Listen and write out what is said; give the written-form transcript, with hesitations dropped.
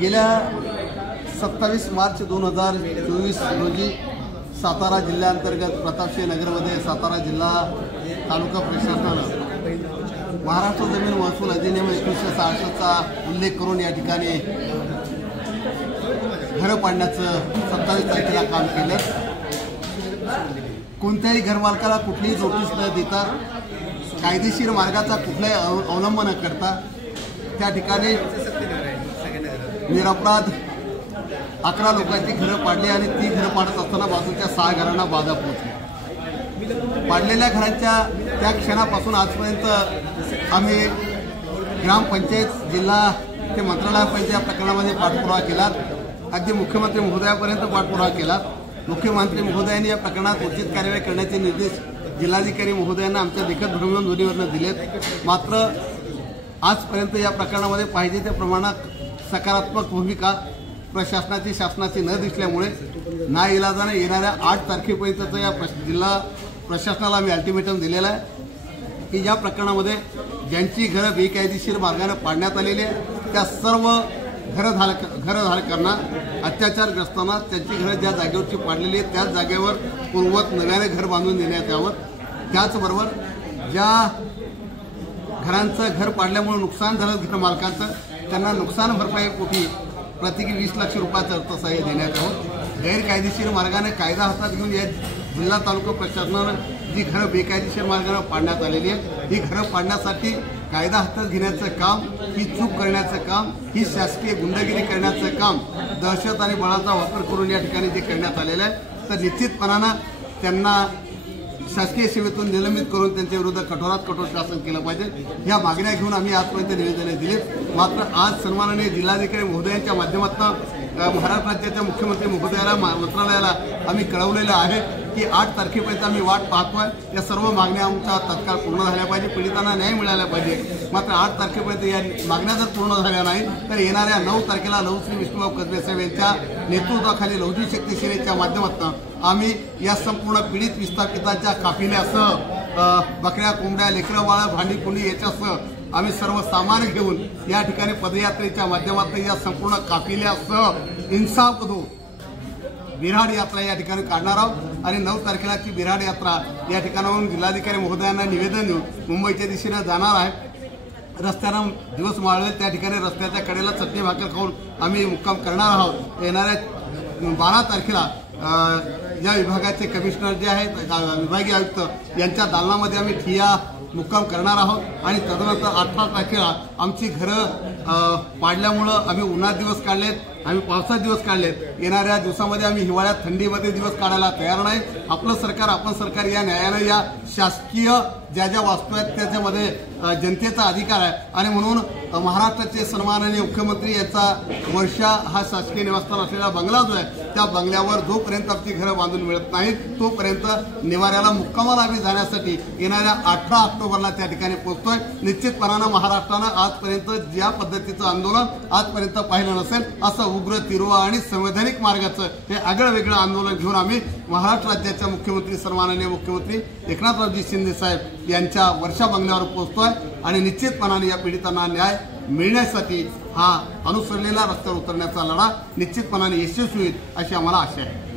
गेल्या 27 मार्च 2024 रोजी सातारा जिल्ह्याअंतर्गत प्रतापसिंह नगरमध्ये सातारा जिल्हा तालुका प्रशासनानं महाराष्ट्र जमीन महसूल अधिनियम 1966चा उल्लेख करून या ठिकाणी घरं पाडण्याचं 27 तारखेला काम केलं। कोणत्याही घरमालकाला कुठलीही नोटीस न देता कायदेशीर मार्गाचा कुठलाही अवलंब न करता त्या ठिकाणी निरपराध 11 लोकांची घरं पाडली आणि ती घरं पाडत असताना बाजूच्या 6 घरांना बाधा पोहोचली। पाडलेल्या घरांच्या त्या क्षणापासून आजपर्यंत आम्ही ग्रामपंचायत जिल्हा ते मंत्रालयापर्यंत या प्रकरणामध्ये पाठपुरावा केला, अगदी मुख्यमंत्री महोदयापर्यंत पाठपुरावा केला। मुख्यमंत्री महोदयांनी या प्रकरणात उचित कार्यवाही करण्याचे निर्देश जिल्हाधिकारी महोदयांना आमच्या देखत भ्रमणध्वनीवरून दिलेत। मात्र आजपर्यंत या प्रकरणामध्ये पाहिजे त्या प्रमाणात सकारात्मक भूमिका प्रशासनाची शासनाची न दिसल्यामुळे नाइलाजाने येणाऱ्या 8 तारखेपर्यंतचं या जिल्हा प्रशासनाला आम्ही अल्टिमेटम दिलेला आहे की या प्रकरणामध्ये ज्यांची घरं बेकायदेशीर मार्गाने पाडण्यात आलेली आहे त्या सर्व घरधारकांना अत्याचारग्रस्तांना त्यांची घरं ज्या जागेवरची पाडलेली आहेत त्याच जागेवर पूर्ववत नव्याने घर बांधून देण्यात यावं। त्याचबरोबर ज्या घरांचं घर पाडल्यामुळे नुकसान झालं घरमालकांचं त्यांना नुकसान भरपाईपोटी प्रत्येकी 20 लाख रुपयाचं अर्थसहाय्य देण्यात यावं। गैरकायदेशीर मार्गाने कायदा हातात घेऊन या जिल्हा तालुका प्रशासनानं जी घरं बेकायदेशीर मार्गाने पाडण्यात आलेली आहेत ही घरं पाडण्यासाठी कायदा हातात घेण्याचं काम, ही चूक करण्याचं काम, ही शासकीय गुंडगिरी करण्याचं काम, दहशत आणि बळाचा वापर करून या ठिकाणी जे करण्यात आलेलं आहे तर निश्चितपणानं त्यांना शासकीय सेवेतून निलंबित करून त्यांच्या विरुद्ध कठोरात कठोर शासन केलं पाहिजे। ह्या मागण्या घेऊन आम्ही आजपर्यंत निवेदने दिलीत। मात्र आज सन्माननीय जिल्हाधिकारी महोदयांच्या माध्यमातून महाराष्ट्र राज्याच्या मुख्यमंत्री महोदयाला मंत्रालयाला आम्ही कळवलेलं आहे की 8 तारखेपर्यंत आम्ही वाट पाहतोय। या सर्व मागण्या आमच्या तत्काळ पूर्ण झाल्या पाहिजे, पीडितांना न्याय मिळाला पाहिजे। मात्र 8 तारखेपर्यंत या मागण्या जर पूर्ण झाल्या नाही तर येणाऱ्या 9 तारखेला लहुश्री विष्णुभाऊ कसबे साहेब यांच्या नेतृत्वाखाली लहुजी शक्ती सेनेच्या माध्यमातून आम्ही या संपूर्ण पीडित विस्थापितांच्या काफिल्यासह बकऱ्या कोंबड्या लेकरं बाळं भांडी कुंडी याच्यासह आम्ही सर्व सामान घेऊन या ठिकाणी पदयात्रेच्या माध्यमातून या संपूर्ण काफिल्यासह इन्साफ दो बिऱ्हाड यात्रा या ठिकाणी काढणार आहोत आणि 9 तारखेला ती बिऱ्हाड यात्रा या ठिकाणाहून जिल्हाधिकारी महोदयांना निवेदन देऊन मुंबईच्या दिशेने जाणार आहे। रस्त्यानं दिवस मावळे त्या ठिकाणी रस्त्याच्या कडेला चटणी भाकर खाऊन आम्ही मुक्काम करणार आहोत। येणाऱ्या 12 तारखेला या विभागाचे कमिशनर जे आहेत विभागीय आयुक्त यांच्या दालनामध्ये आम्ही ठिय्या मुक्काम करणार आहोत आणि तदनंतर 18 तारखेला आमची घरं पाडल्यामुळं आम्ही उन्हात दिवस काढलेत, आम्ही पावसात दिवस काढलेत। येणाऱ्या दिवसामध्ये आम्ही हिवाळ्यात थंडीमध्ये दिवस काढायला तयार नाही। आपलं सरकार आपण सरकार या न्यायालय या शासकीय ज्या ज्या वास्तू आहेत त्याच्यामध्ये जनतेचा अधिकार आहे आणि म्हणून महाराष्ट्राचे सन्माननीय मुख्यमंत्री यांचा वर्षा हा शासकीय निवासस्थान असलेला बंगला जो आहे त्या बंगल्यावर जोपर्यंत आमची घरं बांधून मिळत नाहीत तोपर्यंत निवाऱ्याला मुक्कामाला आम्ही जाण्यासाठी येणाऱ्या 18 ऑक्टोबरला त्या ठिकाणी पोहोचतोय। निश्चितपणानं महाराष्ट्रानं आजपर्यंत ज्या पद्धतीचं आंदोलन आजपर्यंत पाहिलं नसेल असं उग्र तिरवा आणि संवैधानिक मार्गाचं हे आगळं वेगळं आंदोलन घेऊन आम्ही महाराष्ट्र राज्याच्या मुख्यमंत्री सन्माननीय मुख्यमंत्री एकनाथरावजी शिंदे साहेब यांच्या वर्षा बंगल्यावर पोहोचतोय आणि निश्चितपणाने या पीडितांना न्याय मिळण्यासाठी हा अनुसरलेला रस्त्यावर उतरण्याचा लढा निश्चितपणाने यशस्वी होईल अशी आम्हाला आशा आहे।